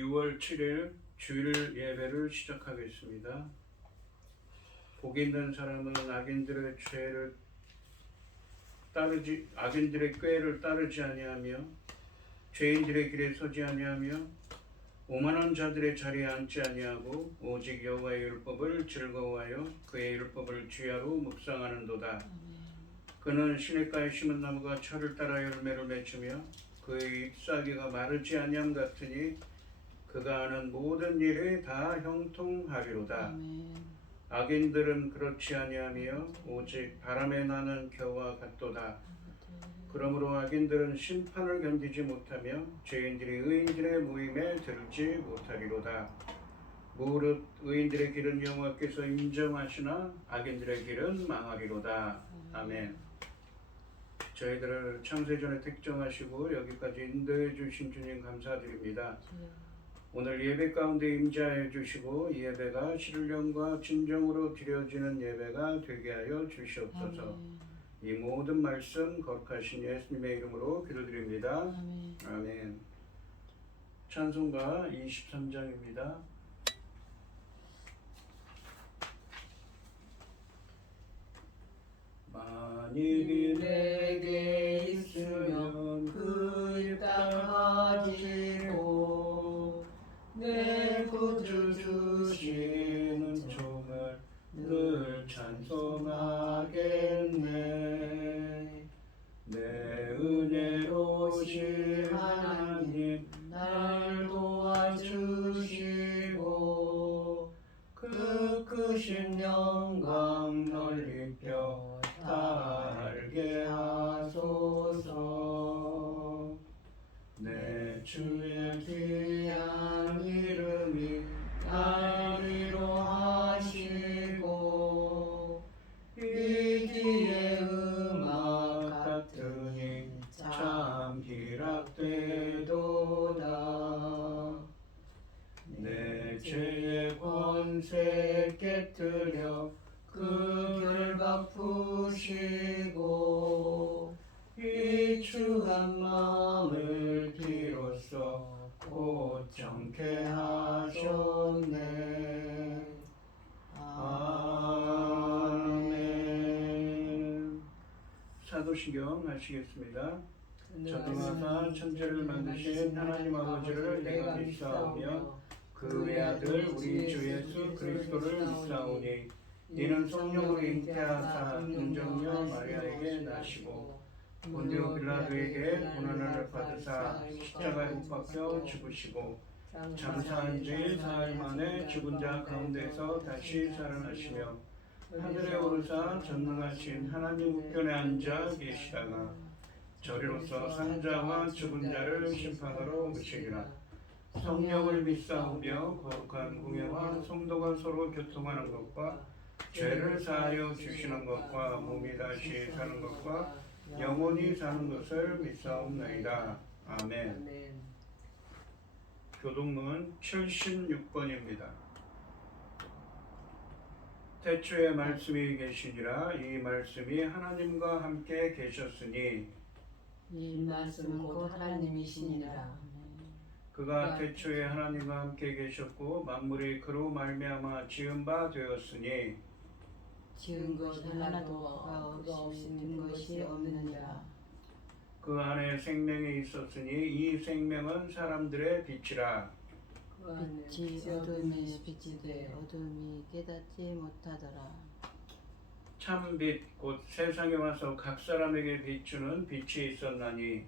6월 7일 주일 예배를 시작하겠습니다. 복이 있는 사람은 악인들의 꾀를 따르지 아니하며 죄인들의 길에 서지 아니하며 오만한 자들의 자리에 앉지 아니하고 오직 여호와의 율법을 즐거워하여 그의 율법을 주야로 묵상하는도다. 그는 시냇가에 심은 나무가 철을 따라 열매를 맺으며 그의 잎사귀가 마르지 아니함 같으니 그가 하는 모든 일에 다 형통하리로다. 악인들은 그렇지 아니하며 오직 바람에 나는 겨와 같도다. 그러므로 악인들은 심판을 견디지 못하며 죄인들이 의인들의 모임에 들지 못하리로다. 무릇 의인들의 길은 여호와께서 인정하시나 악인들의 길은 망하리로다. 아멘. 저희들을 창세전에 택정하시고 여기까지 인도해 주신 주님 감사드립니다. 오늘 예배 가운데 임재하여 주시고 이 예배가 신령과 진정으로 드려지는 예배가 되게 하여 주시옵소서. 이 모든 말씀 거룩하신 예수님의 이름으로 기도드립니다. 아멘. 찬송가 23장입니다. 만일이 내게 있으면 그 입 가지고 내 구주 주시는 종을 늘 찬송하겠네. 내 은혜로우신 하나님 날 도와주시고 그 크신 영광 널리 펴 알게 하소서. 내 주의 귀한 이름이 날 위로하시고 위기의 음악 같으니 참 희락되도다. 내 죄의 권세 깨뜨려 그 결박 푸시고 비추한 마음을 비로소 곧 정케 하셨네. 아멘. 사도신경 하시겠습니다. 자동하사 천지를 만드신 하나님 아버지를 내가 믿사오며 그 외아들 우리 주 예수 그리스도를 믿사오니 이는 성령으로 잉태하사 은정녀 마리아에게 나시고 본디오 빌라도에게 고난을 받으사 십자가에 못 박혀 죽으시고 장사한 지 사흘 만에 죽은 자 가운데서 다시 살아나시며 하늘에 오르사 전능하신 하나님 우편에 앉아 계시다가 저리로서 산자와 죽은 자를 심판하러 오시리라. 성령을 믿사오며 거룩한 공예와 성도가 서로 교통하는 것과 죄를 사하여 주시는 것과 몸이 다시 사는 것과 영원히 사는 것을 믿사옵나이다. 아멘. 교동문 76번입니다. 태초에 말씀이 계시니라. 이 말씀이 하나님과 함께 계셨으니 이 말씀은 곧 하나님이시니라. 그가 태초에 하나님과 함께 계셨고 만물이 그로 말미암아 지은 바 되었으니 지은 것이 하나도 그가 없이 된 것이 없느니라. 그 안에 생명이 있었으니 이 생명은 사람들의 빛이라. 빛이 어둠에 비치되 어둠이 깨닫지 못하더라. 참빛 곧 세상에 와서 각 사람에게 비추는 빛이 있었나니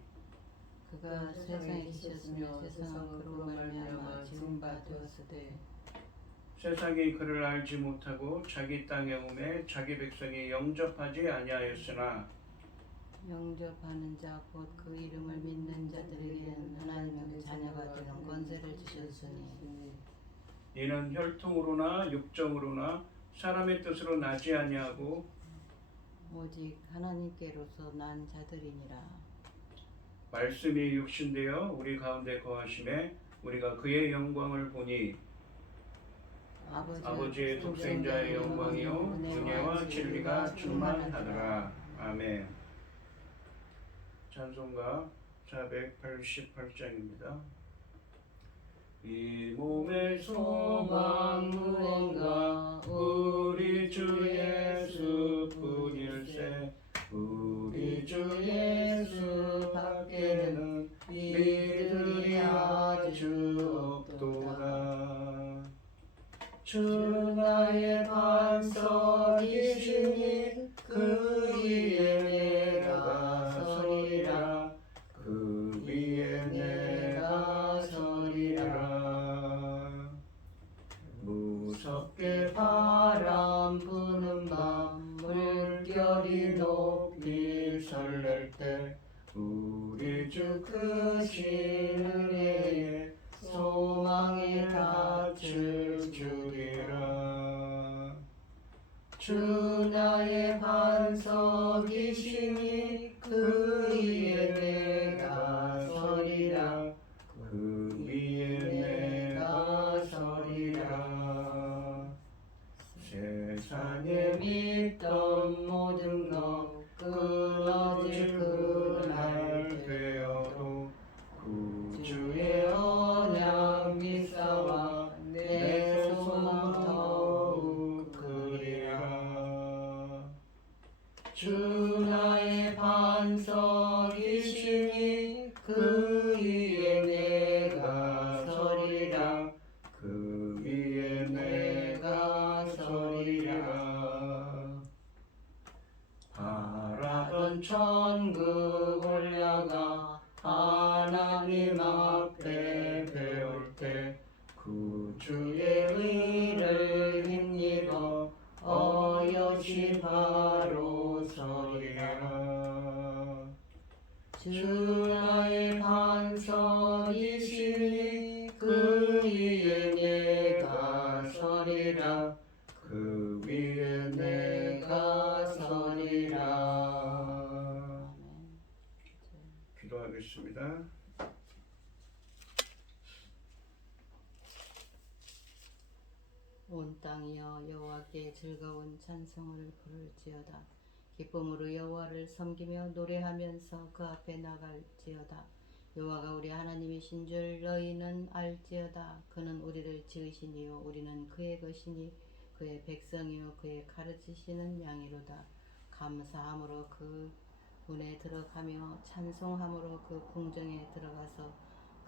그가 세상에 계셨으며 세상은 그로 말미암아 지은 바 되었으되 세상이 그를 알지 못하고 자기 땅에 오매 자기 백성이 영접하지 아니하였으나 영접하는 자 곧 그 이름을 믿는 자들에게는 하나님의 자녀가 되는 권세를 주셨으니 이는 혈통으로나 육정으로나 사람의 뜻으로 나지 아니하고 오직 하나님께로서 난 자들이니라. 말씀이 육신되어 우리 가운데 거하심에 우리가 그의 영광을 보니 아버지의 독생자의 영광이요 은혜와 진리가 충만하더라. 아멘. 찬송가 488장입니다. 이 몸의 소망 무언가 우리 주 예수뿐일세. 우리 주 예수 밖에는 믿음이 아주 없도다. 주 나의 반석이시니 그 위에 내가 서리라. 그 위에 내가 서리라. 무섭게 바람 부는 밤 물결이 높이 설렐 때 우리 주 크신 은혜에 소망의 닻을 주리라. 주 나의 반석이시니 그 위에 내가 서리라. 그 위에 내가 서리라. 세상에 믿던 모든 것 끊어질 그날 되어도 구주의 언약 믿사와 내 소망 더욱 크리라. 주 나의 반석이시니 그 위에 내가 서리라. 그 위에 내가 서리라. 바라던 천국 올라가 하나님 앞에 배울 때 구주의 의를 힘입어 어여시 바로 서리라. 주 나의 반석이시니 그 위에 내가 서리라. 그 위에 내가 서리라. 기도하겠습니다. 온 땅이여 여호와께 즐거운 찬송을 부를지어다. 기쁨으로 여호와를 섬기며 노래하면서 그 앞에 나갈지어다. 여호와가 우리 하나님이신 줄 너희는 알지어다. 그는 우리를 지으신 이요 우리는 그의 것이니 그의 백성이요 그의 가르치시는 양이로다. 감사함으로 그 문에 들어가며 찬송함으로 그 궁정에 들어가서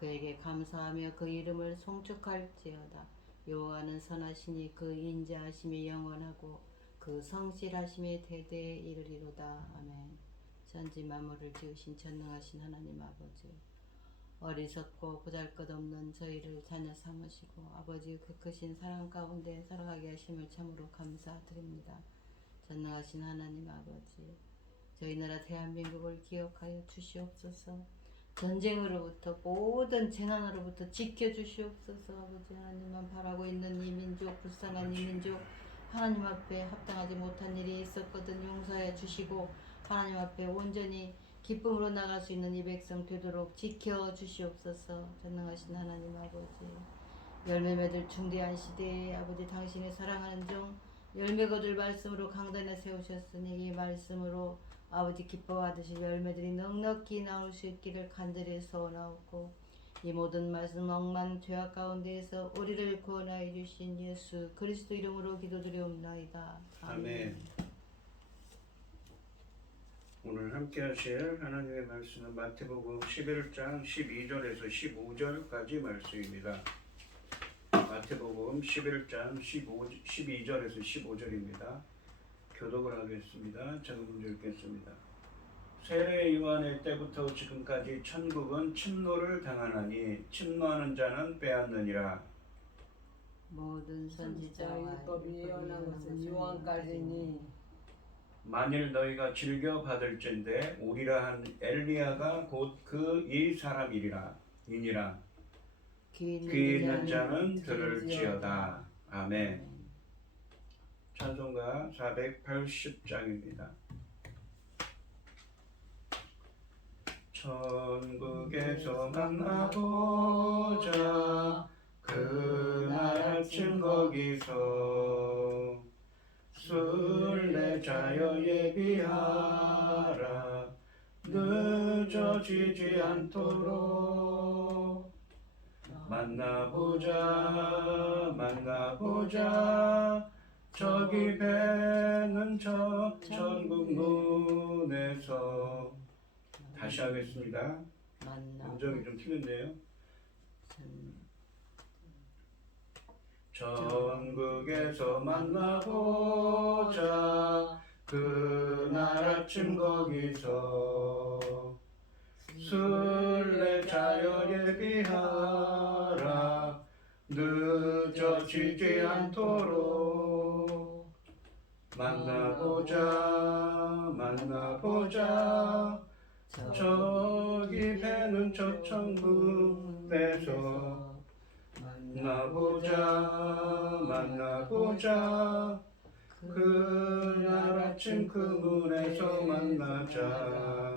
그에게 감사하며 그 이름을 송축할지어다. 여호와는 선하시니 그 인자하심이 영원하고 그 성실하심이 대대에 이르리로다. 아멘. 천지 만물을 지으신 전능하신 하나님 아버지, 어리석고 보잘것없는 저희를 자녀 삼으시고 아버지 그 크신 사랑 가운데 살아가게 하심을 참으로 감사드립니다. 전능하신 하나님 아버지, 저희 나라 대한민국을 기억하여 주시옵소서. 전쟁으로부터 모든 재난으로부터 지켜주시옵소서. 아버지 하나님만 바라고 있는 이 민족, 불쌍한 이 민족, 하나님 앞에 합당하지 못한 일이 있었거든 용서해 주시고 하나님 앞에 온전히 기쁨으로 나갈 수 있는 이 백성 되도록 지켜주시옵소서. 전능하신 하나님 아버지, 열매 맺을 중대한 시대에 아버지 당신의 사랑하는 종 열매 거둘 말씀으로 강단에 세우셨으니 이 말씀으로 아버지 기뻐하듯이 열매들이 넉넉히 나올 수 있기를 간절히 소원하옵고 이 모든 말씀 억만 죄악 가운데에서 우리를 구원하여 주신 예수 그리스도 이름으로 기도드리옵나이다. 아멘. 오늘 함께 하실 하나님의 말씀은 마태복음 11장 12절에서 15절까지 말씀입니다. 마태복음 11장 12절에서 15절입니다. 교독을 하겠습니다. 제가 먼저 읽겠습니다. 세례 요한의 때부터 지금까지 천국은 침노를 당하나니 침노하는 자는 빼앗느니라. 모든 선지자와 율법이 예언한 것은 요한까지니 만일 너희가 즐겨 받을진대 오리라 한 엘리야가 곧 그 이 사람이니라. 귀 있는 자는 들을지어다. 아멘. 찬송가 480장입니다. 천국에서 만나보자 그날 아침 거기서 순례자여 예비하라 늦어지지 않도록 만나보자 저기 배는 저 천국 문에서. 다시 하겠습니다. 음정이 좀 틀렸네요. 천국에서 만나보자 그날 아침 거기서 순례자여 예비하라 늦어지지 않도록. 만나보자 저기 배는 저 천국에서. 만나보자 그날 아침 그 문에서 만나자.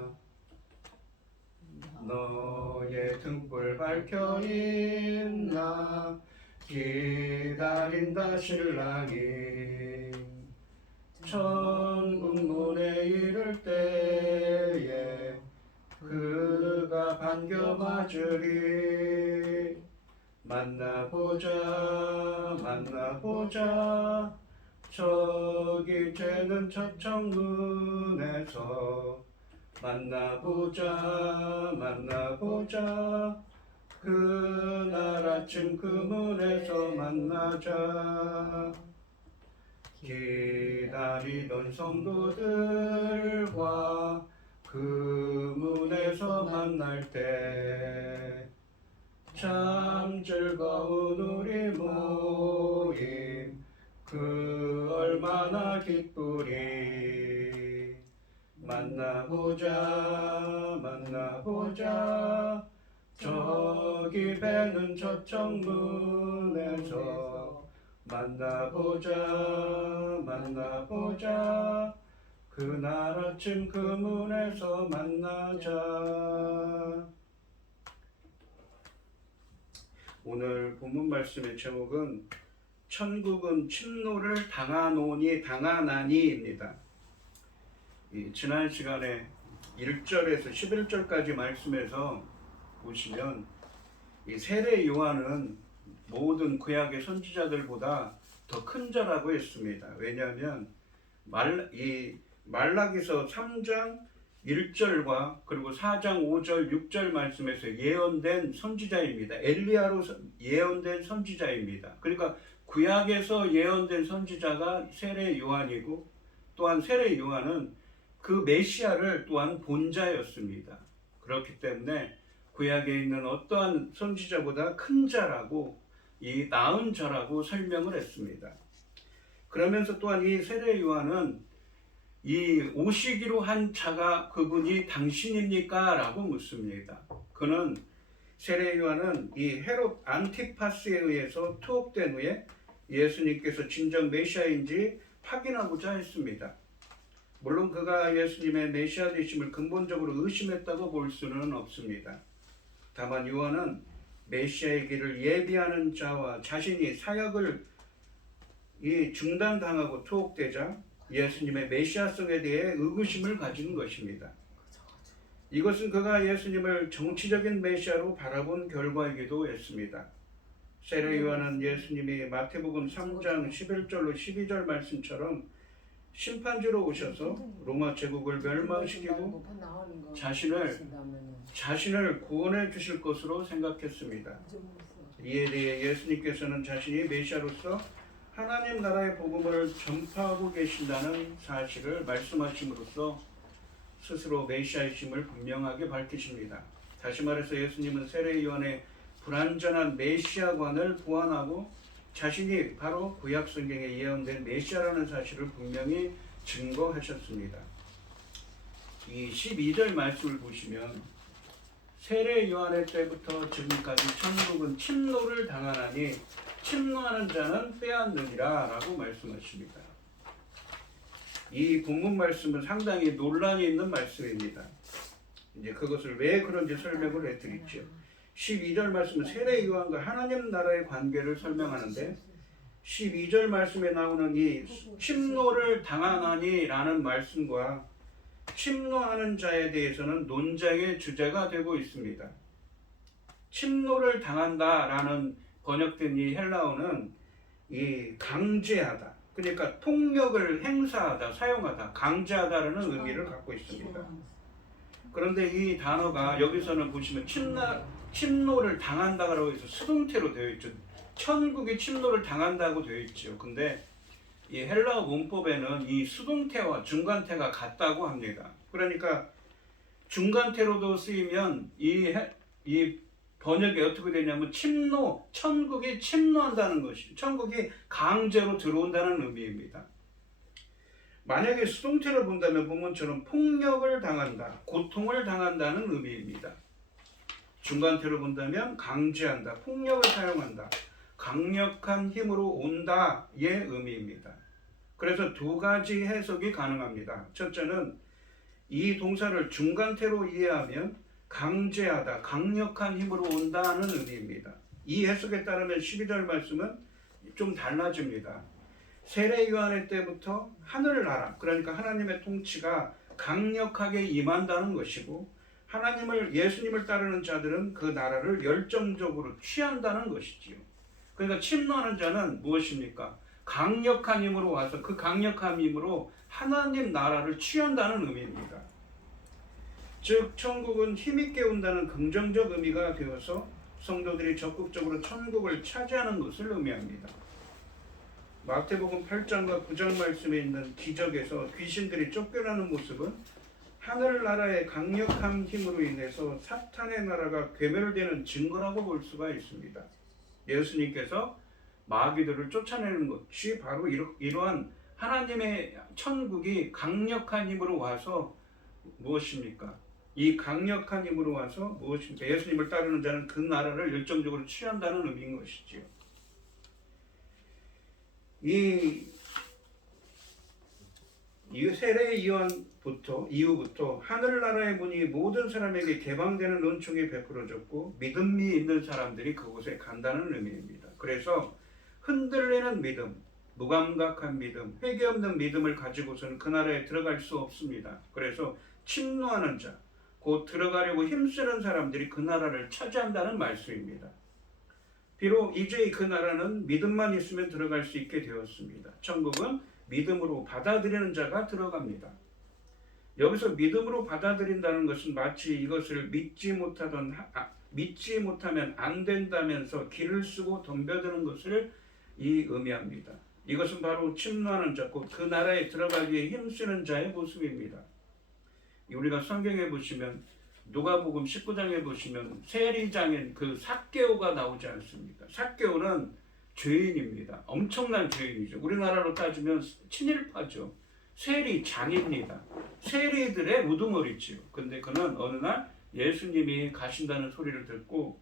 너의 등불 밝혀있나 기다린다 신랑이. 천국 문에 이를 때에 그가 반겨 맞으리. 만나보자 저기 쟤는 저 천문에서. 만나보자 그날 아침 그 문에서 만나자. 기다리던 성도들과 그 문에서 만날 때 참 즐거운 우리 모임 그 얼마나 기쁘리. 만나보자 저기 배는 저쪽 문에서. 만나보자 그날 아침 그 문에서 만나자. 오늘 본문 말씀의 제목은 천국은 침노를 당하나니입니다. 지난 시간에 1절에서 11절까지 말씀에서 보시면 이 세례 요한은 모든 구약의 선지자들보다 더 큰 자라고 했습니다. 왜냐하면 말라기서 3장 1절과 그리고 4장 5절 6절 말씀에서 예언된 선지자입니다. 엘리야로 예언된 선지자입니다. 그러니까 구약에서 예언된 선지자가 세례 요한이고, 또한 세례 요한은 그 메시아를 또한 본 자였습니다. 그렇기 때문에 구약에 있는 어떠한 선지자보다 큰 자라고, 이 나은 자라고 설명을 했습니다. 그러면서 또한 이 세례 요한은 이 오시기로 한 자가 그분이 당신입니까? 라고 묻습니다. 그는 세례 요한은 이 헤롯 안티파스에 의해서 투옥된 후에 예수님께서 진정 메시아인지 확인하고자 했습니다. 물론 그가 예수님의 메시아 되심을 근본적으로 의심했다고 볼 수는 없습니다. 다만 요한은 메시아의 길을 예비하는 자와 자신이 사역을 중단당하고 투옥되자 예수님의 메시아성에 대해 의구심을 가진 것입니다. 이것은 그가 예수님을 정치적인 메시아로 바라본 결과이기도 했습니다. 세례 요한은 예수님이 마태복음 3장 11절로 12절 말씀처럼 심판주로 오셔서 로마 제국을 멸망시키고 자신을 구원해 주실 것으로 생각했습니다. 이에 대해 예수님께서는 자신이 메시아로서 하나님 나라의 복음을 전파하고 계신다는 사실을 말씀하심으로써 스스로 메시아이심을 분명하게 밝히십니다. 다시 말해서 예수님은 세례 요한의 불완전한 메시아관을 보완하고 자신이 바로 구약 성경에 예언된 메시아라는 사실을 분명히 증거하셨습니다. 이 12절 말씀을 보시면 세례 요한의 때부터 지금까지 천국은 침노를 당하나니 침노하는 자는 빼앗느니라 라고 말씀하십니다. 이 본문 말씀은 상당히 논란이 있는 말씀입니다. 이제 그것을 왜 그런지 설명을 해드리죠. 12절 말씀은 세례 요한과 하나님 나라의 관계를 설명하는데 12절 말씀에 나오는 이 침노를 당하나니 라는 말씀과 침노하는 자에 대해서는 논쟁의 주제가 되고 있습니다. 침노를 당한다라는 번역된 이 헬라어는 이 강제하다, 그러니까 폭력을 행사하다, 사용하다, 강제하다라는 의미를 갖고 있습니다. 그런데 이 단어가 여기서는 보시면 침노를 당한다라고 해서 수동태로 되어 있죠. 천국이 침노를 당한다고 되어 있죠. 근데 이 헬라어 문법에는 이 수동태와 중간태가 같다고 합니다. 그러니까 중간태로도 쓰이면 이 번역이 어떻게 되냐면 침노, 천국이 침노한다는 것이, 천국이 강제로 들어온다는 의미입니다. 만약에 수동태로 본다면 본문처럼 폭력을 당한다, 고통을 당한다는 의미입니다. 중간태로 본다면 강제한다, 폭력을 사용한다, 강력한 힘으로 온다의 의미입니다. 그래서 두 가지 해석이 가능합니다. 첫째는 이 동사를 중간태로 이해하면 강제하다, 강력한 힘으로 온다는 의미입니다. 이 해석에 따르면 12절 말씀은 좀 달라집니다. 세례 요한의 때부터 하늘나라, 그러니까 하나님의 통치가 강력하게 임한다는 것이고, 예수님을 따르는 자들은 그 나라를 열정적으로 취한다는 것이지요. 그러니까 침노하는 자는 무엇입니까? 강력한 힘으로 와서 그 강력한 힘으로 하나님 나라를 취한다는 의미입니다. 즉 천국은 힘있게 온다는 긍정적 의미가 되어서 성도들이 적극적으로 천국을 차지하는 것을 의미합니다. 마태복음 8장과 9장 말씀에 있는 기적에서 귀신들이 쫓겨나는 모습은 하늘나라의 강력한 힘으로 인해서 사탄의 나라가 괴멸되는 증거라고 볼 수가 있습니다. 예수님께서 마귀들을 쫓아내는 것이 바로 이러한 하나님의 천국이 강력한 힘으로 와서 무엇입니까? 이 강력한 힘으로 와서 무엇입니까? 예수님을 따르는 자는 그 나라를 열정적으로 취한다는 의미인 것이지요. 이 세례 이후부터 하늘나라의 문이 모든 사람에게 개방되는 은총이 베풀어졌고 믿음이 있는 사람들이 그곳에 간다는 의미입니다. 그래서 흔들리는 믿음, 무감각한 믿음, 회개 없는 믿음을 가지고서는 그 나라에 들어갈 수 없습니다. 그래서 침노하는 자, 곧 들어가려고 힘쓰는 사람들이 그 나라를 차지한다는 말씀입니다. 비록 이제 그 나라는 믿음만 있으면 들어갈 수 있게 되었습니다. 천국은 믿음으로 받아들이는 자가 들어갑니다. 여기서 믿음으로 받아들인다는 것은 마치 이것을 믿지 못하면 안 된다면서 길을 쓰고 덤벼드는 것을 의미합니다. 이것은 바로 침노하는 자, 곧 그 나라에 들어가기 위해 힘쓰는 자의 모습입니다. 우리가 성경에 보시면 누가복음 19장에 보시면 세리장인 그 삭개오가 나오지 않습니까? 삭개오는 죄인입니다. 엄청난 죄인이죠. 우리나라로 따지면 친일파죠. 세리장입니다. 세리들의 우두머리지요. 근데 그는 어느 날 예수님이 가신다는 소리를 듣고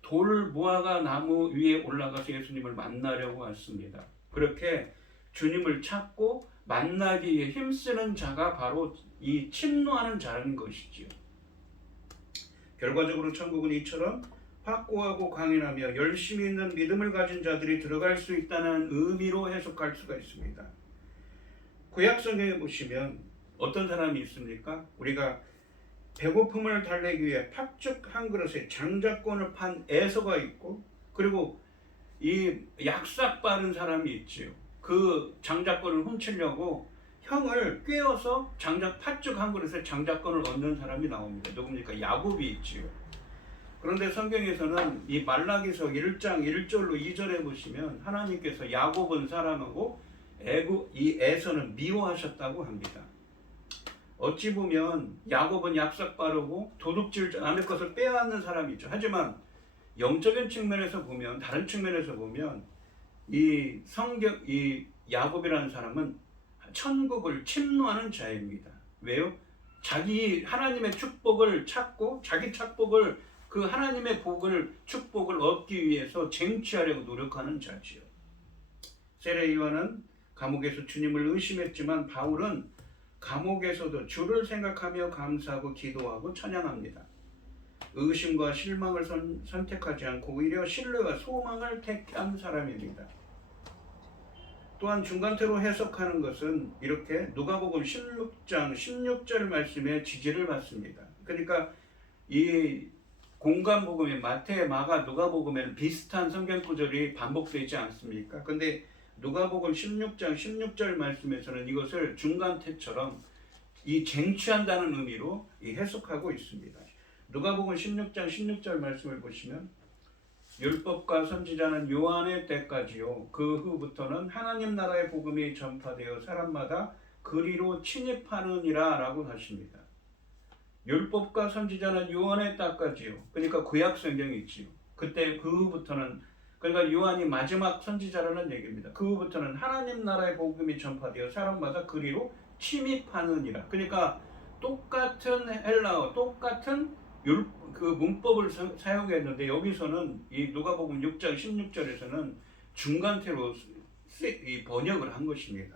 돌무화과 나무 위에 올라가서 예수님을 만나려고 왔습니다. 그렇게 주님을 찾고 만나기 위해 힘쓰는 자가 바로 이 침노하는 자라는 것이지요. 결과적으로 천국은 이처럼 확고하고 강인하며 열심히 있는 믿음을 가진 자들이 들어갈 수 있다는 의미로 해석할 수가 있습니다. 구약성경에 보시면 어떤 사람이 있습니까? 우리가 배고픔을 달래기 위해 팥죽 한 그릇에 장자권을 판 에서가 있고, 그리고 이 약삭 빠른 사람이 있지요. 그 장자권을 훔치려고 형을 꿰어서 팥죽 한 그릇에 장자권을 얻는 사람이 나옵니다. 누굽니까? 야곱이 있지요. 그런데 성경에서는 이 말라기서 1장 1절로 2절에 보시면 하나님께서 야곱은 사랑하고 이 에서는 미워하셨다고 합니다. 어찌 보면 야곱은 약삭 빠르고 도둑질 남의 것을 빼앗는 사람이죠. 하지만 영적인 측면에서 보면, 다른 측면에서 보면 이 야곱이라는 사람은 천국을 침노하는 자입니다. 왜요? 자기 하나님의 축복을 찾고 자기 축복을 그 하나님의 축복을 얻기 위해서 쟁취하려고 노력하는 자지요. 세례 요한은 감옥에서 주님을 의심했지만 바울은 감옥에서도 주를 생각하며 감사하고 기도하고 찬양합니다. 의심과 실망을 선택하지 않고 오히려 신뢰와 소망을 택한 사람입니다. 또한 중간태로 해석하는 것은 이렇게 누가복음 16장 16절 말씀에 지지를 받습니다. 그러니까 이 공간복음인 마태, 마가, 누가복음에는 비슷한 성경 구절이 반복되지 않습니까? 근데 누가복음 16장 16절 말씀에서는 이것을 중간태처럼 이 쟁취한다는 의미로 해석하고 있습니다. 누가복음 16장 16절 말씀을 보시면 율법과 선지자는 요한의 때까지요 그 후부터는 하나님 나라의 복음이 전파되어 사람마다 그리로 침입하느니라 라고 하십니다. 율법과 선지자는 요한의 때까지요. 그러니까 구약 성경이 있지요. 그때 그 후부터는 그러니까 요한이 마지막 선지자라는 얘기입니다. 그 후부터는 하나님 나라의 복음이 전파되어 사람마다 그리로 침입하느니라. 그러니까 똑같은 헬라어, 똑같은 그 문법을 사용했는데 여기서는 이 누가복음 6장 16절에서는 중간태로 번역을 한 것입니다.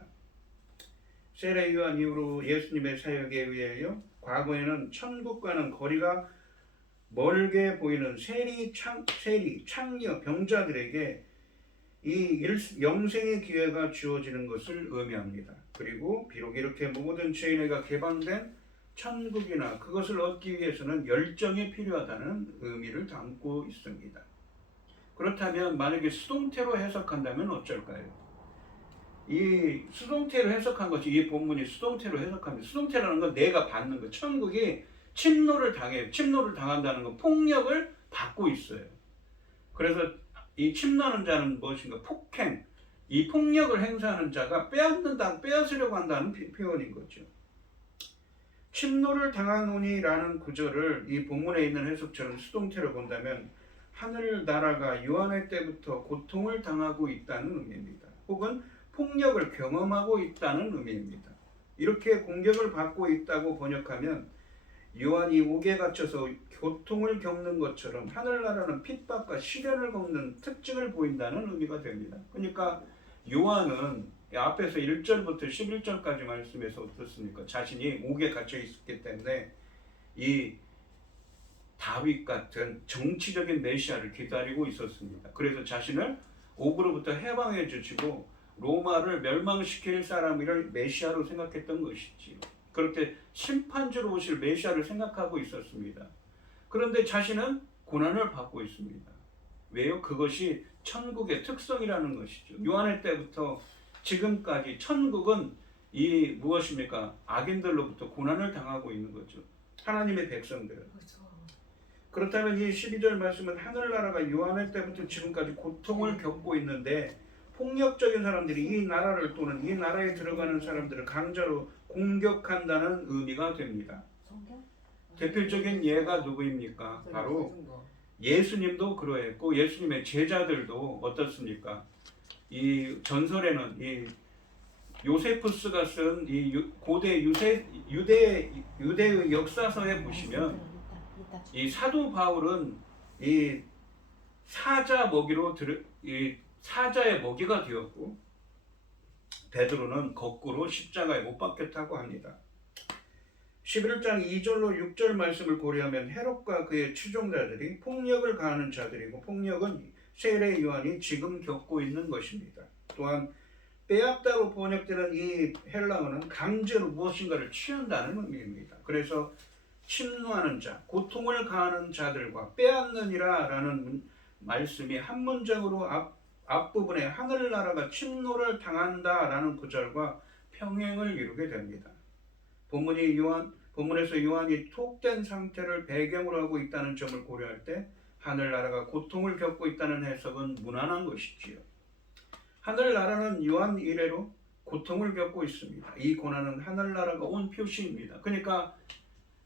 세례 요한 이후로 예수님의 사역에 의하여 과거에는 천국과는 거리가 멀게 보이는 세리, 창녀, 병자들에게 이 영생의 기회가 주어지는 것을 의미합니다. 그리고 비록 이렇게 모든 죄인에게 개방된 천국이나 그것을 얻기 위해서는 열정이 필요하다는 의미를 담고 있습니다. 그렇다면 만약에 수동태로 해석한다면 어쩔까요? 이 수동태로 해석한 것이 이 본문이 수동태로 해석합니다. 수동태라는 건 내가 받는 것. 천국이 침노를 당해요. 침노를 당한다는 건 폭력을 받고 있어요. 그래서 이 침노하는 자는 무엇인가? 폭행. 이 폭력을 행사하는 자가 빼앗는다, 빼앗으려고 한다는 표현인 거죠. 침노를 당하노니라는 구절을 이 본문에 있는 해석처럼 수동태로 본다면 하늘나라가 요한의 때부터 고통을 당하고 있다는 의미입니다. 혹은 폭력을 경험하고 있다는 의미입니다. 이렇게 공격을 받고 있다고 번역하면 요한이 옥에 갇혀서 고통을 겪는 것처럼 하늘나라는 핍박과 시련을 겪는 특징을 보인다는 의미가 됩니다. 그러니까 요한은 앞에서 1절부터 11절까지 말씀에서 어떻습니까? 자신이 옥에 갇혀 있었기 때문에 이 다윗 같은 정치적인 메시아를 기다리고 있었습니다. 그래서 자신을 옥으로부터 해방해 주시고 로마를 멸망시킬 사람을 메시아로 생각했던 것이지요. 그렇게 심판주로 오실 메시아를 생각하고 있었습니다. 그런데 자신은 고난을 받고 있습니다. 왜요? 그것이 천국의 특성이라는 것이죠. 요한의 때부터 지금까지 천국은 이 무엇입니까? 악인들로부터 고난을 당하고 있는 거죠. 하나님의 백성들은. 그렇다면 이 12절 말씀은 하늘나라가 요한의 때부터 지금까지 고통을 겪고 있는데 폭력적인 사람들이 이 나라를 또는 이 나라에 들어가는 사람들을 강제로 공격한다는 의미가 됩니다. 대표적인 예가 누구입니까? 바로 예수님도 그러했고 예수님의 제자들도 어떻습니까? 이 전설에는 이 요세푸스가 쓴 이 고대 유대의 역사서에 보시면 이 사도 바울은 이 사자 먹이로 이 사자의 먹이가 되었고 베드로는 거꾸로 십자가에 못 박혔다고 합니다. 11장 2절로 6절 말씀을 고려하면 헤롯과 그의 추종자들이 폭력을 가하는 자들이고 폭력은 세례 요한이 지금 겪고 있는 것입니다. 또한 빼앗다로 번역되는 이 헬라어는 강제로 무엇인가를 취한다는 의미입니다. 그래서 침노하는 자, 고통을 가하는 자들과 빼앗느니라 라는 말씀이 한 문장으로 앞부분에 하늘나라가 침노를 당한다 라는 구절과 평행을 이루게 됩니다. 본문에서 요한이 톡된 상태를 배경으로 하고 있다는 점을 고려할 때 하늘나라가 고통을 겪고 있다는 해석은 무난한 것이지요. 하늘나라는 요한 이래로 고통을 겪고 있습니다. 이 고난은 하늘나라가 온 표시입니다. 그러니까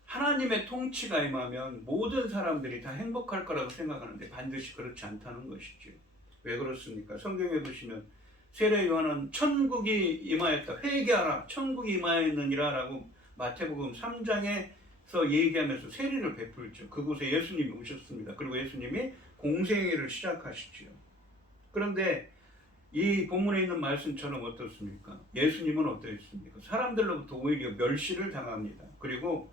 하나님의 통치가 임하면 모든 사람들이 다 행복할 거라고 생각하는데 반드시 그렇지 않다는 것이죠. 왜 그렇습니까? 성경에 보시면 세례 요한은 천국이 임하였다. 회개하라. 천국이 임하였느니라 라고 마태복음 3장에서 얘기하면서 세례를 베풀죠. 그곳에 예수님이 오셨습니다. 그리고 예수님이 공생애를 시작하시죠. 그런데 이 본문에 있는 말씀처럼 어떻습니까? 예수님은 어떠했습니까? 사람들로부터 오히려 멸시를 당합니다. 그리고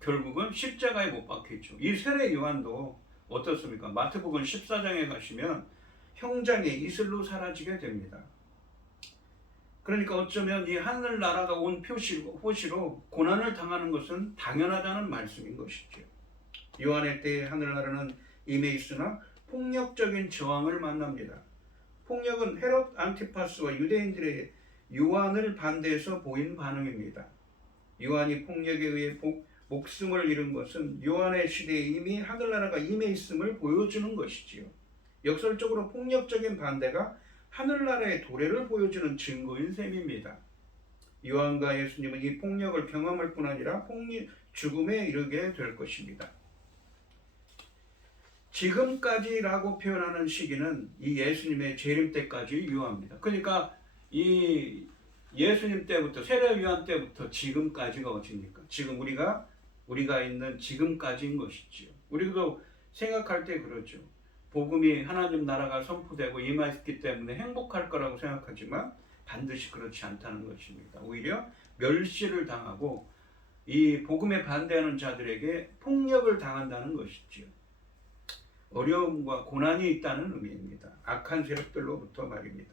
결국은 십자가에 못 박혔죠. 이 세례 요한도 어떻습니까? 마태복음 14장에 가시면 형장의 이슬로 사라지게 됩니다. 그러니까 어쩌면 이 하늘나라가 온 호시로 고난을 당하는 것은 당연하다는 말씀인 것이죠. 요한의 때에 하늘나라는 임해 있으나 폭력적인 저항을 만납니다. 폭력은 헤롯 안티파스와 유대인들의 요한을 반대해서 보인 반응입니다. 요한이 폭력에 의해 목숨을 잃은 것은 요한의 시대에 이미 하늘나라가 임해 있음을 보여주는 것이지요. 역설적으로 폭력적인 반대가 하늘나라의 도래를 보여주는 증거인 셈입니다. 요한과 예수님은 이 폭력을 경험할 뿐 아니라 죽음에 이르게 될 것입니다. 지금까지라고 표현하는 시기는 이 예수님의 재림 때까지 유효합니다. 그러니까 이 예수님 때부터 세례 요한 때부터 지금까지가 어디입니까? 지금 우리가 있는 지금까지인 것이지요. 우리도 생각할 때 그러죠. 복음이 하나님 나라가 선포되고 임하였기 때문에 행복할 거라고 생각하지만 반드시 그렇지 않다는 것입니다. 오히려 멸시를 당하고 이 복음에 반대하는 자들에게 폭력을 당한다는 것이지요. 어려움과 고난이 있다는 의미입니다. 악한 세력들로부터 말입니다.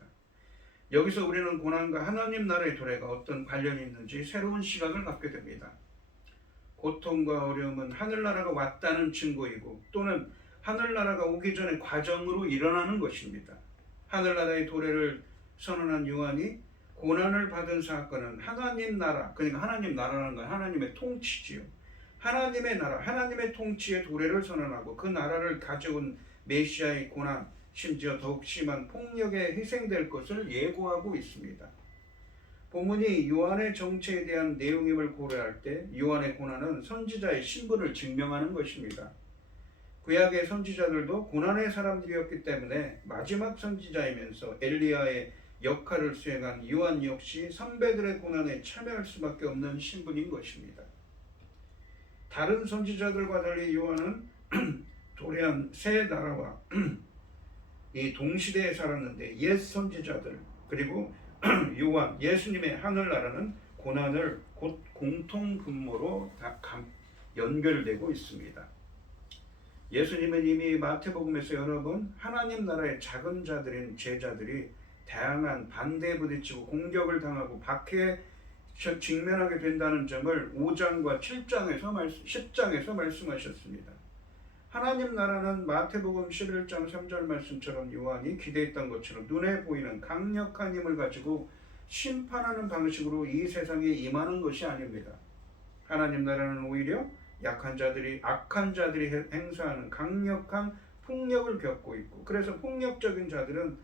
여기서 우리는 고난과 하나님 나라의 도래가 어떤 관련이 있는지 새로운 시각을 갖게 됩니다. 고통과 어려움은 하늘나라가 왔다는 증거이고 또는 하늘나라가 오기 전의 과정으로 일어나는 것입니다. 하늘나라의 도래를 선언한 요한이 고난을 받은 사건은 하나님 나라, 그러니까 하나님 나라라는 건 하나님의 통치지요. 하나님의 나라, 하나님의 통치의 도래를 선언하고 그 나라를 가져온 메시아의 고난, 심지어 더욱 심한 폭력에 희생될 것을 예고하고 있습니다. 본문이 요한의 정체에 대한 내용임을 고려할 때 요한의 고난은 선지자의 신분을 증명하는 것입니다. 구약의 선지자들도 고난의 사람들이었기 때문에 마지막 선지자이면서 엘리야의 역할을 수행한 요한 역시 선배들의 고난에 참여할 수밖에 없는 신분인 것입니다. 다른 선지자들과 달리 요한은 도래한 새 나라와 이 동시대에 살았는데 옛 선지자들 그리고 요한 예수님의 하늘나라는 고난을 곧 공통분모로 다 연결되고 있습니다. 예수님은 이미 마태복음에서 여러 번 하나님 나라의 작은 자들인 제자들이 다양한 반대에 부딪히고 공격을 당하고 박해에 직면하게 된다는 점을 5장과 10장에서 말씀하셨습니다. 하나님 나라는 마태복음 11장 3절 말씀처럼 요한이 기대했던 것처럼 눈에 보이는 강력한 힘을 가지고 심판하는 방식으로 이 세상에 임하는 것이 아닙니다. 하나님 나라는 오히려 악한 자들이 행사하는 강력한 폭력을 겪고 있고 그래서 폭력적인 자들은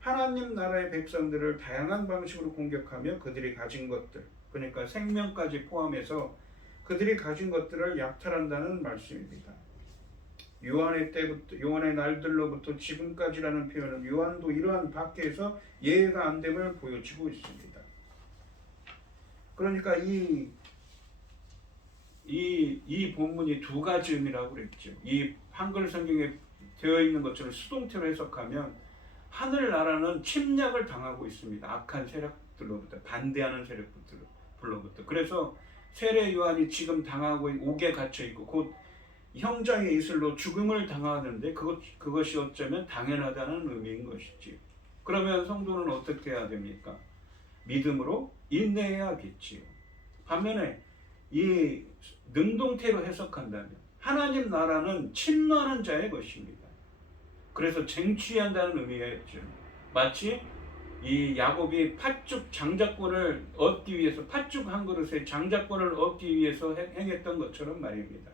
하나님 나라의 백성들을 다양한 방식으로 공격하며 그들이 가진 것들 그러니까 생명까지 포함해서 그들이 가진 것들을 약탈한다는 말씀입니다. 요한의 날들로부터 지금까지라는 표현은 요한도 이러한 박해에서 예외가 안 됨을 보여주고 있습니다. 그러니까 이 본문이 두 가지 의미라고 그랬죠. 이 한글 성경에 되어 있는 것처럼 수동태로 해석하면 하늘나라는 침략을 당하고 있습니다. 악한 세력들로부터 반대하는 세력들로부터. 그래서 세례 요한이 지금 당하고 옥에 갇혀 있고 곧 형장의 이슬로 죽음을 당하는데 그것이 어쩌면 당연하다는 의미인 것이지. 그러면 성도는 어떻게 해야 됩니까? 믿음으로 인내해야겠지요. 반면에 이 능동태로 해석한다면 하나님 나라는 침노하는 자의 것입니다. 그래서 쟁취한다는 의미겠죠. 마치 이 야곱이 팥죽 장자권을 얻기 위해서 팥죽 한 그릇에 장자권을 얻기 위해서 행했던 것처럼 말입니다.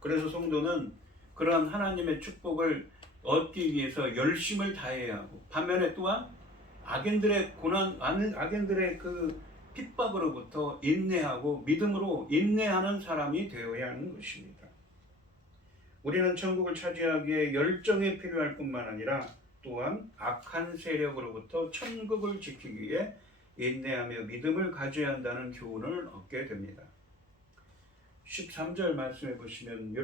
그래서 성도는 그러한 하나님의 축복을 얻기 위해서 열심을 다해야 하고 반면에 또한 악인들의 그 핍박으로부터 인내하고 믿음으로 인내하는 사람이 되어야 하는 것입니다. 우리는 천국을 차지하기에 열정이 필요할 뿐만 아니라 또한 악한 세력으로부터 천국을 지키기 위해 인내하며 믿음을 가져야 한다는 교훈을 얻게 됩니다. 13절 말씀해 보시면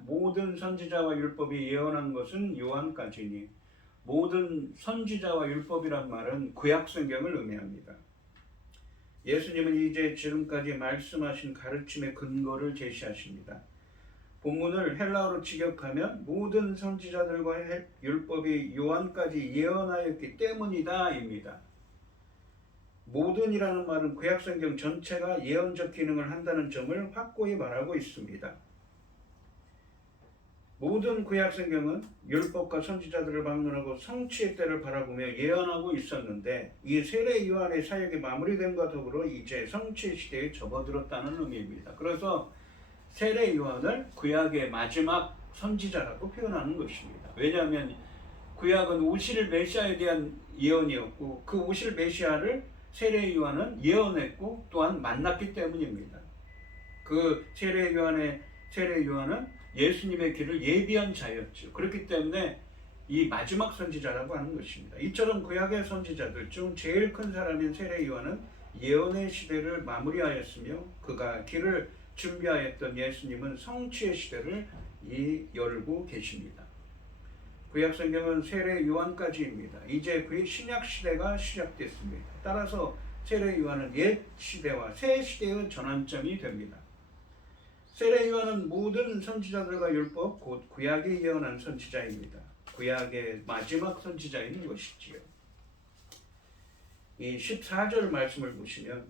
모든 선지자와 율법이 예언한 것은 요한까지니 모든 선지자와 율법이란 말은 구약 성경을 의미합니다. 예수님은 이제 지금까지 말씀하신 가르침의 근거를 제시하십니다. 본문을 헬라어로 직역하면 모든 선지자들과 율법이 요한까지 예언하였기 때문이다 입니다. 모든이라는 말은 구약성경 전체가 예언적 기능을 한다는 점을 확고히 말하고 있습니다. 모든 구약성경은 율법과 선지자들을 막론하고 성취의 때를 바라보며 예언하고 있었는데 이 세례 요한의 사역이 마무리됨과 더불어 이제 성취의 시대에 접어들었다는 의미입니다. 그래서 세례 요한을 구약의 마지막 선지자라고 표현하는 것입니다. 왜냐하면 구약은 오실 메시아에 대한 예언이었고 그 오실 메시아를 세례 요한은 예언했고 또한 만났기 때문입니다. 그 세례 요한은 예수님의 길을 예비한 자였죠. 그렇기 때문에 이 마지막 선지자라고 하는 것입니다. 이처럼 구약의 선지자들 중 제일 큰 사람인 세례 요한은 예언의 시대를 마무리하였으며 그가 길을 준비하였던 예수님은 성취의 시대를 열고 계십니다. 구약 성경은 세례 요한까지입니다. 이제 그의 신약 시대가 시작됐습니다. 따라서 세례 요한은 옛 시대와 새 시대의 전환점이 됩니다. 세례 요한은 모든 선지자들과 율법 곧 구약에 예언한 선지자입니다. 구약의 마지막 선지자인 것이지요. 이 14절 말씀을 보시면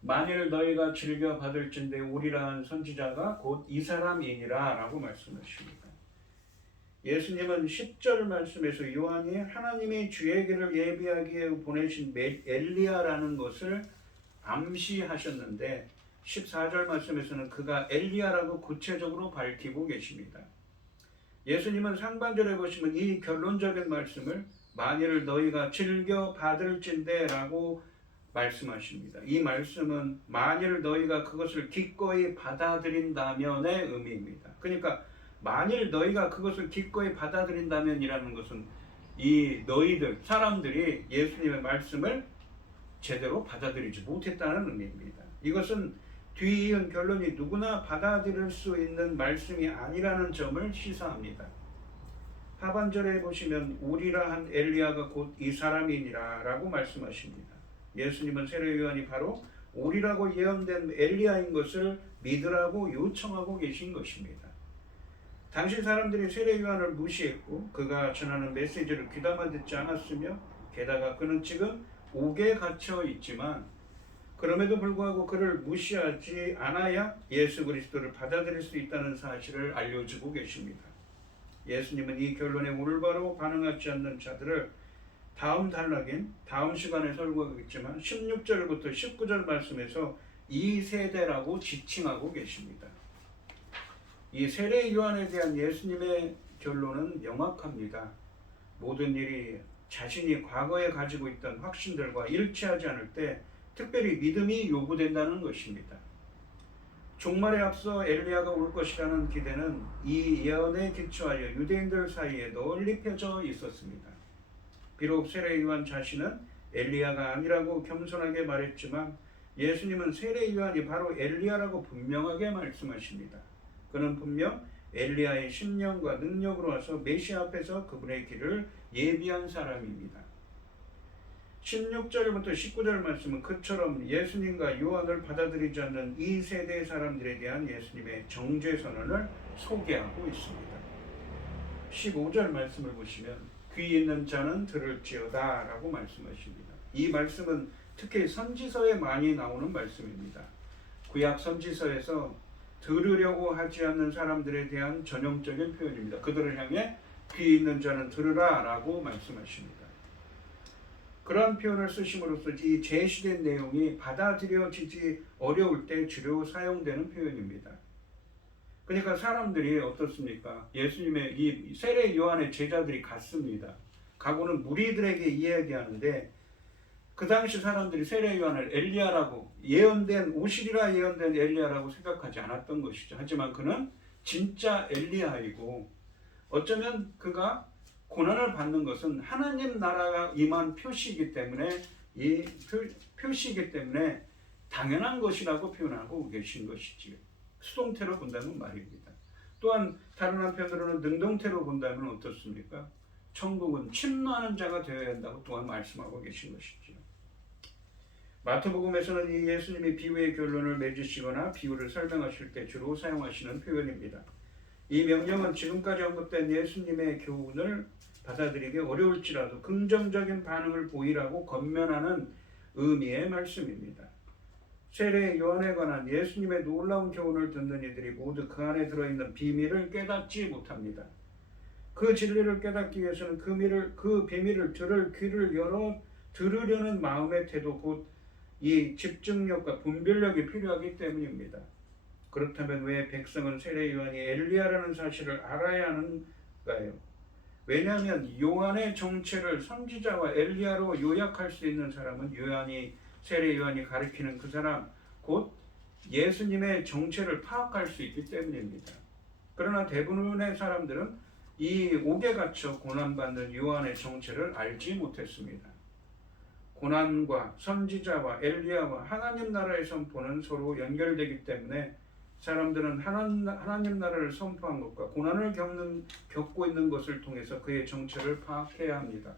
만일 너희가 즐겨 받을진대 오리라 한 선지자가 곧 이 사람이니라 라고 말씀하십니다. 예수님은 10절 말씀에서 요한이 하나님의 주의 길을 예비하기에 보내신 엘리야라는 것을 암시하셨는데 14절 말씀에서는 그가 엘리야라고 구체적으로 밝히고 계십니다. 예수님은 상반절에 보시면 이 결론적인 말씀을 만일 너희가 즐겨 받을진대 라고 말씀하십니다. 이 말씀은 만일 너희가 그것을 기꺼이 받아들인다면의 의미입니다. 그러니까 만일 너희가 그것을 기꺼이 받아들인다면이라는 것은 이 너희들 사람들이 예수님의 말씀을 제대로 받아들이지 못했다는 의미입니다. 이것은 뒤이은 결론이 누구나 받아들일 수 있는 말씀이 아니라는 점을 시사합니다. 하반절에 보시면 오리라 한 엘리야가 곧 이 사람이니라 라고 말씀하십니다. 예수님은 세례 요한이 바로 오리라고 예언된 엘리야인 것을 믿으라고 요청하고 계신 것입니다. 당시 사람들이 세례 요한을 무시했고 그가 전하는 메시지를 귀담아 듣지 않았으며 게다가 그는 지금 옥에 갇혀 있지만 그럼에도 불구하고 그를 무시하지 않아야 예수 그리스도를 받아들일 수 있다는 사실을 알려주고 계십니다. 예수님은 이 결론에 올바로 반응하지 않는 자들을 다음 단락인 다음 시간에 설교하겠지만 16절부터 19절 말씀에서 이 세대라고 지칭하고 계십니다. 이 세례 요한에 대한 예수님의 결론은 명확합니다. 모든 일이 자신이 과거에 가지고 있던 확신들과 일치하지 않을 때 특별히 믿음이 요구된다는 것입니다. 종말에 앞서 엘리야가 올 것이라는 기대는 이 예언에 기초하여 유대인들 사이에 널리 펴져 있었습니다. 비록 세례 요한 자신은 엘리야가 아니라고 겸손하게 말했지만 예수님은 세례 요한이 바로 엘리야라고 분명하게 말씀하십니다. 그는 분명 엘리야의 신령과 능력으로 와서 메시아 앞에서 그분의 길을 예비한 사람입니다. 16절부터 19절 말씀은 그처럼 예수님과 요한을 받아들이지 않는 이 세대의 사람들에 대한 예수님의 정죄 선언을 소개하고 있습니다. 15절 말씀을 보시면 귀 있는 자는 들을지어다 라고 말씀하십니다. 이 말씀은 특히 선지서에 많이 나오는 말씀입니다. 구약 선지서에서 들으려고 하지 않는 사람들에 대한 전형적인 표현입니다. 그들을 향해 귀 있는 자는 들으라 라고 말씀하십니다. 그러한 표현을 쓰심으로써 이 제시된 내용이 받아들여지지 어려울 때 주로 사용되는 표현입니다. 그러니까 사람들이 어떻습니까? 예수님의 이 세례 요한의 제자들이 갔습니다. 가고는 무리들에게 이야기하는데 그 당시 사람들이 세례 요한을 엘리야라고 오시리라 예언된 엘리야라고 생각하지 않았던 것이죠. 하지만 그는 진짜 엘리야이고 어쩌면 그가 고난을 받는 것은 하나님 나라가 임한 표시이기 때문에 표시이기 때문에 당연한 것이라고 표현하고 계신 것이지요. 수동태로 본다면 말입니다. 또한 다른 한편으로는 능동태로 본다면 어떻습니까? 천국은 침노하는 자가 되어야 한다고 또한 말씀하고 계신 것이지요. 마태복음에서는 이 예수님이 비유의 결론을 맺으시거나 비유를 설명하실 때 주로 사용하시는 표현입니다. 이 명령은 지금까지 언급된 예수님의 교훈을 받아들이기 어려울지라도 긍정적인 반응을 보이라고 권면하는 의미의 말씀입니다. 세례 요한에 관한 예수님의 놀라운 교훈을 듣는 이들이 모두 그 안에 들어있는 비밀을 깨닫지 못합니다. 그 진리를 깨닫기 위해서는 그 비밀을 들을 귀를 열어 들으려는 마음의 태도, 곧 이 집중력과 분별력이 필요하기 때문입니다. 그렇다면 왜 백성은 세례 요한이 엘리야라는 사실을 알아야 하는가요? 왜냐하면 요한의 정체를 선지자와 엘리야로 요약할 수 있는 사람은 세례 요한이 가리키는 그 사람, 곧 예수님의 정체를 파악할 수 있기 때문입니다. 그러나 대부분의 사람들은 이 옥에 갇혀 고난받는 요한의 정체를 알지 못했습니다. 고난과 선지자와 엘리야와 하나님 나라의 선포는 서로 연결되기 때문에 사람들은 하나님 나라를 선포한 것과 고난을 겪고 있는 것을 통해서 그의 정체를 파악해야 합니다.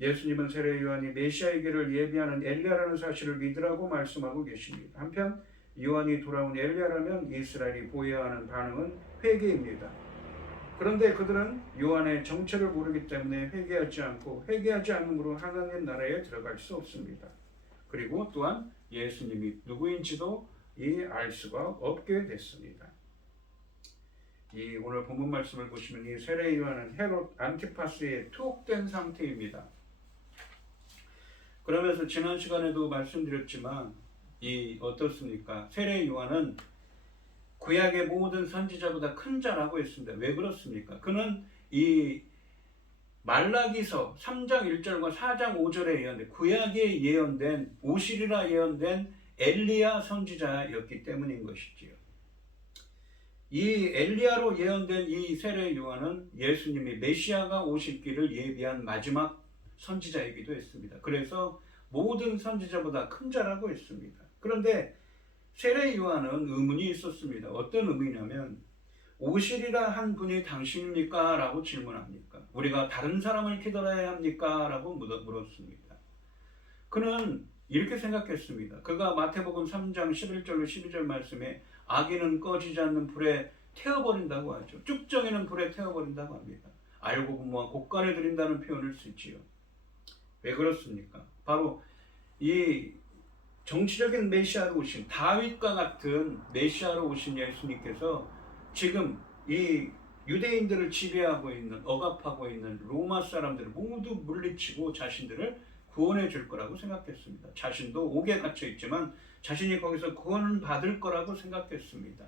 예수님은 세례 요한이 메시아이기를 예비하는 엘리야라는 사실을 믿으라고 말씀하고 계십니다. 한편 요한이 돌아온 엘리야라면 이스라엘이 보여야 하는 반응은 회개입니다. 그런데 그들은 요한의 정체를 모르기 때문에 회개하지 않음으로 하나님 나라에 들어갈 수 없습니다. 그리고 또한 예수님이 누구인지도 알 수가 없게 됐습니다. 이 오늘 본문 말씀을 보시면 이 세례 요한은 헤롯 안티파스에 투옥된 상태입니다. 그러면서 지난 시간에도 말씀드렸지만 어떻습니까? 세례 요한은 구약의 모든 선지자보다 큰 자라고 했습니다. 왜 그렇습니까? 그는 이 말라기서 3장 1절과 4장 5절에 예언된 구약에 예언된 오시리라 예언된 엘리야 선지자였기 때문인 것이지요. 이 엘리야로 예언된 이 세례 요한은 예수님이 메시아가 오실 길을 예비한 마지막 선지자이기도 했습니다. 그래서 모든 선지자보다 큰 자라고 했습니다. 그런데 세례 요한은 의문이 있었습니다. 어떤 의문이냐면 오시리라 한 분이 당신입니까? 라고 질문합니까? 우리가 다른 사람을 기다려야 합니까? 라고 물었습니다. 그는 이렇게 생각했습니다. 그가 마태복음 3장 11절로 12절 말씀에 아기는 꺼지지 않는 불에 태워버린다고 하죠. 쭉정이는 불에 태워버린다고 합니다. 알고 보면 곡간에 들인다는 표현을 쓰지요. 왜 그렇습니까? 바로 이 정치적인 메시아로 오신 다윗과 같은 메시아로 오신 예수님께서 지금 이 유대인들을 지배하고 있는 억압하고 있는 로마 사람들을 모두 물리치고 자신들을 구원해 줄 거라고 생각했습니다. 자신도 옥에 갇혀 있지만 자신이 거기서 구원을 받을 거라고 생각했습니다.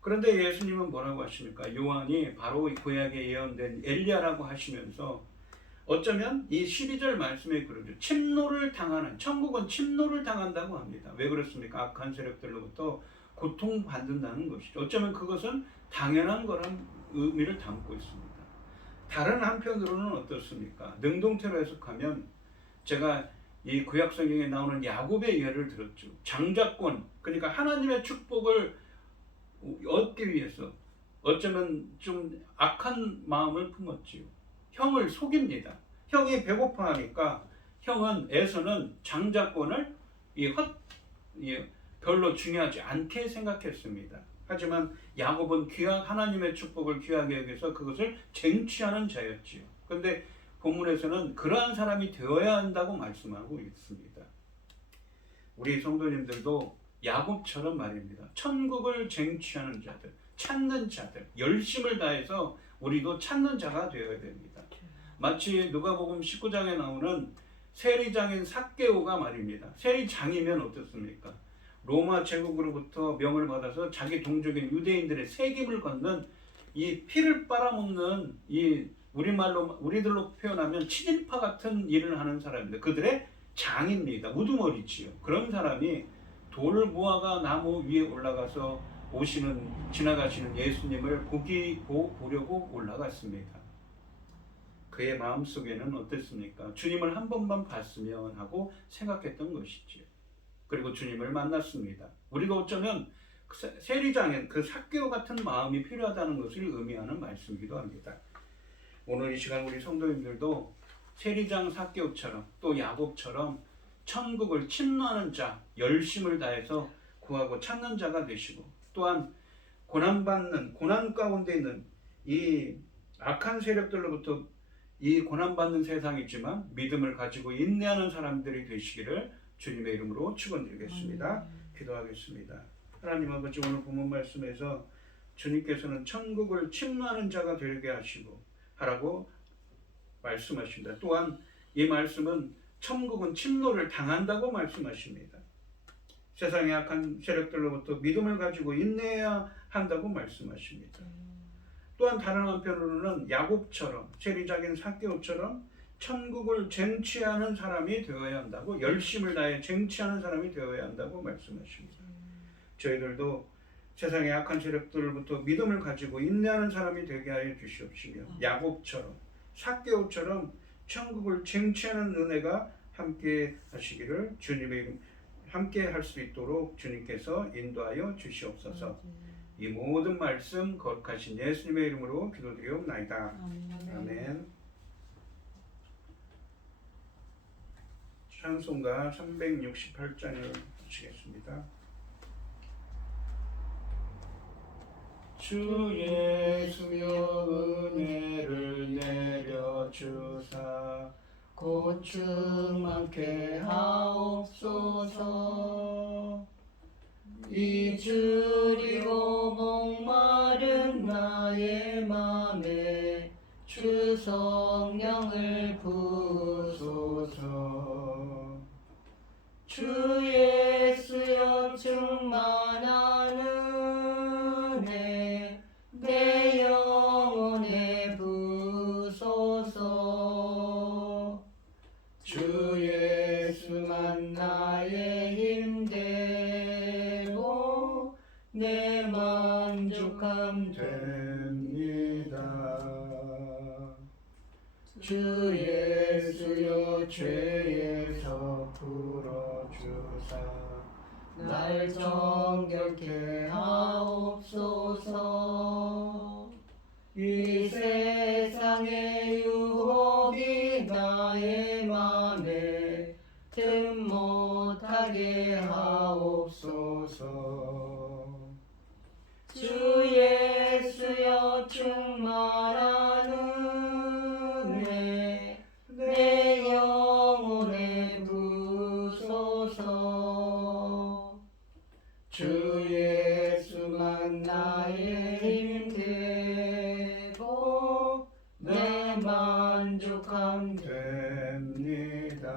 그런데 예수님은 뭐라고 하십니까? 요한이 바로 구약에 예언된 엘리야라고 하시면서 어쩌면 이 12절 말씀에 그러죠. 침노를 당하는, 천국은 침노를 당한다고 합니다. 왜 그렇습니까? 악한 세력들로부터 고통받는다는 것이죠. 어쩌면 그것은 당연한 거란 의미를 담고 있습니다. 다른 한편으로는 어떻습니까? 능동태로 해석하면 제가 이 구약 성경에 나오는 야곱의 예를 들었죠. 장자권, 그러니까 하나님의 축복을 얻기 위해서 어쩌면 좀 악한 마음을 품었지요. 형을 속입니다. 형이 배고파하니까 형은 에서는 장자권을 별로 중요하지 않게 생각했습니다. 하지만 야곱은 하나님의 축복을 귀하게 여겨서 그것을 쟁취하는 자였지요. 그런데 본문에서는 그러한 사람이 되어야 한다고 말씀하고 있습니다. 우리 성도님들도 야곱처럼 말입니다. 천국을 쟁취하는 자들, 찾는 자들, 열심을 다해서 우리도 찾는 자가 되어야 됩니다. 마치 누가복음 19장에 나오는 세리장인 삭개오가 말입니다. 세리장이면 어떻습니까? 로마 제국으로부터 명을 받아서 자기 동족인 유대인들의 세금을 걷는 이 피를 빨아먹는 우리들로 표현하면 친일파 같은 일을 하는 사람입니다. 그들의 장입니다. 우두머리지요. 그런 사람이 돌 모아가 나무 위에 올라가서 지나가시는 예수님을 보려고 올라갔습니다. 그의 마음속에는 어땠습니까? 주님을 한 번만 봤으면 하고 생각했던 것이지요. 그리고 주님을 만났습니다. 우리도 어쩌면 세리장엔 그 삭개오 같은 마음이 필요하다는 것을 의미하는 말씀이기도 합니다. 오늘 이 시간 우리 성도님들도 세리장 삭개오처럼 또 야곱처럼 천국을 침노하는 자, 열심을 다해서 구하고 찾는 자가 되시고 또한 고난 가운데 있는 이 악한 세력들로부터 이 고난받는 세상이지만 믿음을 가지고 인내하는 사람들이 되시기를 주님의 이름으로 축원드리겠습니다. 기도하겠습니다. 하나님 아버지, 오늘 본문 말씀에서 주님께서는 천국을 침노하는 자가 되게 하라고 말씀하십니다. 또한 이 말씀은 천국은 침노를 당한다고 말씀하십니다. 세상의 악한 세력들로부터 믿음을 가지고 인내해야 한다고 말씀하십니다. 또한 다른 한편으로는 야곱처럼, 세리작인 삭개오처럼 천국을 쟁취하는 사람이 되어야 한다고, 열심을 다해 쟁취하는 사람이 되어야 한다고 말씀하십니다. 저희들도 세상의 악한 세력들로부터 믿음을 가지고 인내하는 사람이 되게 하여 주시옵시며, 야곱처럼, 삭개오처럼 천국을 쟁취하는 은혜가 함께 하시기를 주님의 이름, 함께 할 수 있도록 주님께서 인도하여 주시옵소서. 이 모든 말씀 거룩하신 예수님의 이름으로 기도드리옵나이다. 아멘. 찬송가 368장을 부르시겠습니다. 주 예수여 은혜를 내려주사 고충 많게 하옵소서. 잊으리고 목마른 나의 맘에 주 성령을 부으소서. 주 예수여 충만한 은혜 내 영혼에 부으소서. 주 예수만 나의 힘 되고 내 만족함 됩니다. 주 예수여 죄에서 풀어주사 날 정결케 하옵소서. 이 세상의 유혹이 나의 맘에 틈 못하게 하옵소서. 주 예수여 충만한 은혜 내 영혼에 부소서. 주 예수만 나의 힘 되고 내 만족함 됩니다.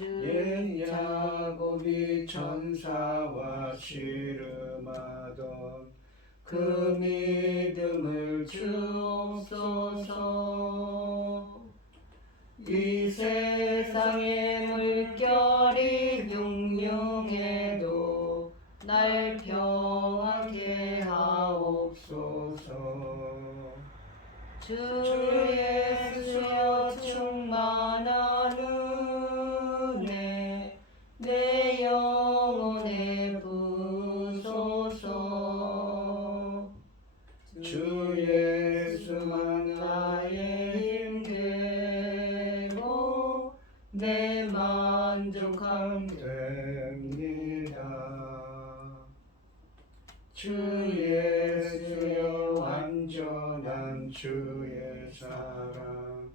옛 야곱이 천사와 씨름하던 그 믿음을 주옵소서. 이 세상의 물결이 흉흉해도 날 평안케 하옵소서. 주 예수여 충만한 은혜 내 영혼에 부소서. 주 예수만 나의 힘 되고 내 만족함 됩니다. 주 예수여 완전한 주의 사랑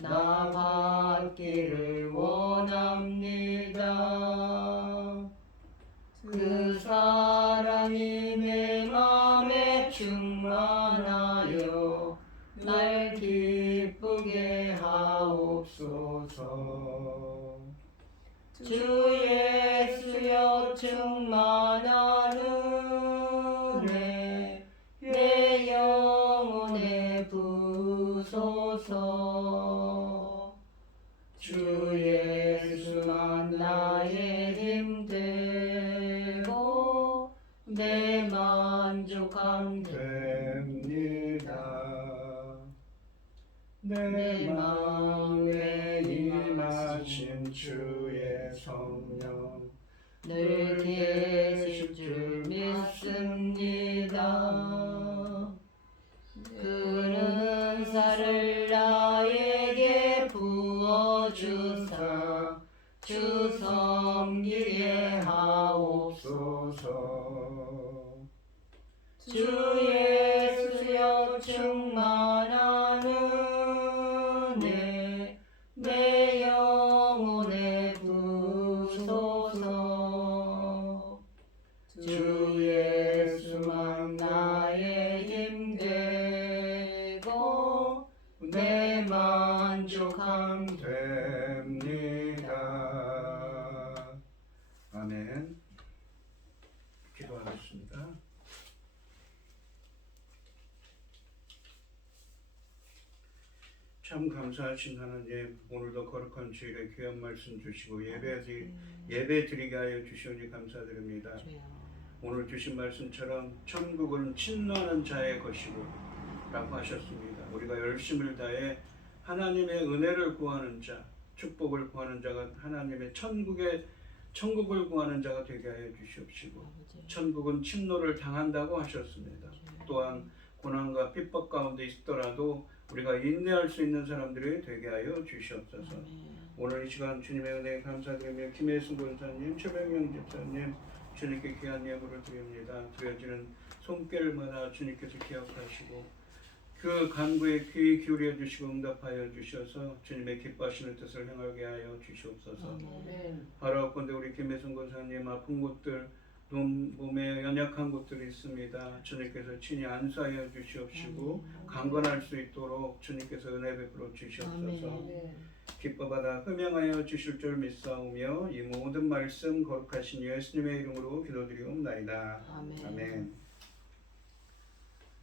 나 받기를 원합니다. 그 사랑이 내 맘에 충만하여 날 기쁘게 하옵소서. 주 예수여 충만한 은혜 내 영혼에 부소서. 주 예수만 나의 힘 되고 내 만족함 됩니다. 내 마음에 임하신 주의 성령 늘 계실 줄 믿습니다. 그 은사를 나에게 부어주사 주 섬기게 하옵소서. 주 예수여 충만한 하겠습니다. 참 감사하신 하나님, 오늘도 거룩한 주일에 귀한 말씀 주시고 예배 드리게 하여 주시오니 감사드립니다. 주여. 오늘 주신 말씀처럼 천국은 친노하는 자의 것이고 라고 하셨습니다. 우리가 열심을 다해 하나님의 은혜를 구하는 자, 축복을 구하는 자가 하나님의 천국을 구하는 자가 되게 하여 주시옵시고, 아버지. 천국은 침노를 당한다고 하셨습니다. 또한 고난과 핍박 가운데 있더라도 우리가 인내할 수 있는 사람들이 되게 하여 주시옵소서. 아멘. 오늘 이 시간 주님의 은혜에 감사드리며 김혜순 권사님, 최병영 집사님 주님께 귀한 예물을 드립니다. 드려지는 손길마다 주님께서 기억하시고 그 간구에 귀 기울여 주시고 응답하여 주셔서 주님의 기뻐하시는 뜻을 행하게 하여 주시옵소서. 아멘. 바라옵건대 우리 김혜순 권사님 아픈 곳들, 몸에 연약한 곳들이 있습니다. 주님께서 친히 안수하여 주시옵시고 강건할 수 있도록 주님께서 은혜 베풀어 주시옵소서. 아멘. 기뻐받아 흠양하여 주실 줄 믿사오며 이 모든 말씀 거룩하신 예수님의 이름으로 기도드리옵나이다. 아멘. 아멘.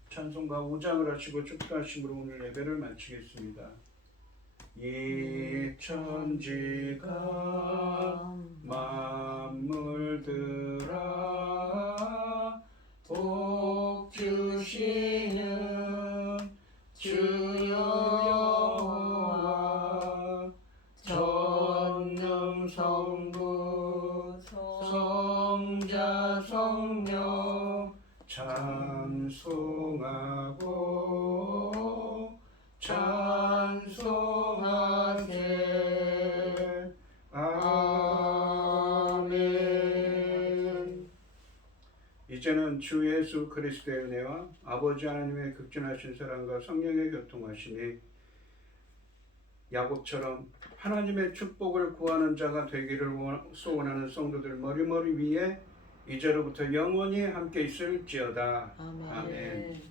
찬송가 5장을 하시고 축도하심으로 오늘 예배를 마치겠습니다. 이 천지가 만물들아 복 주시는 주 여호와 전능성부 성자 성령 찬송하고 찬송하세. 아멘. 이제는 주 예수 그리스도의 은혜와 아버지 하나님의 극진하신 사랑과 성령의 교통하심이 야곱처럼 하나님의 축복을 구하는 자가 되기를 소원하는 성도들 머리머리 위에 이제로부터 영원히 함께 있을지어다. 아멘. 아멘. 아멘.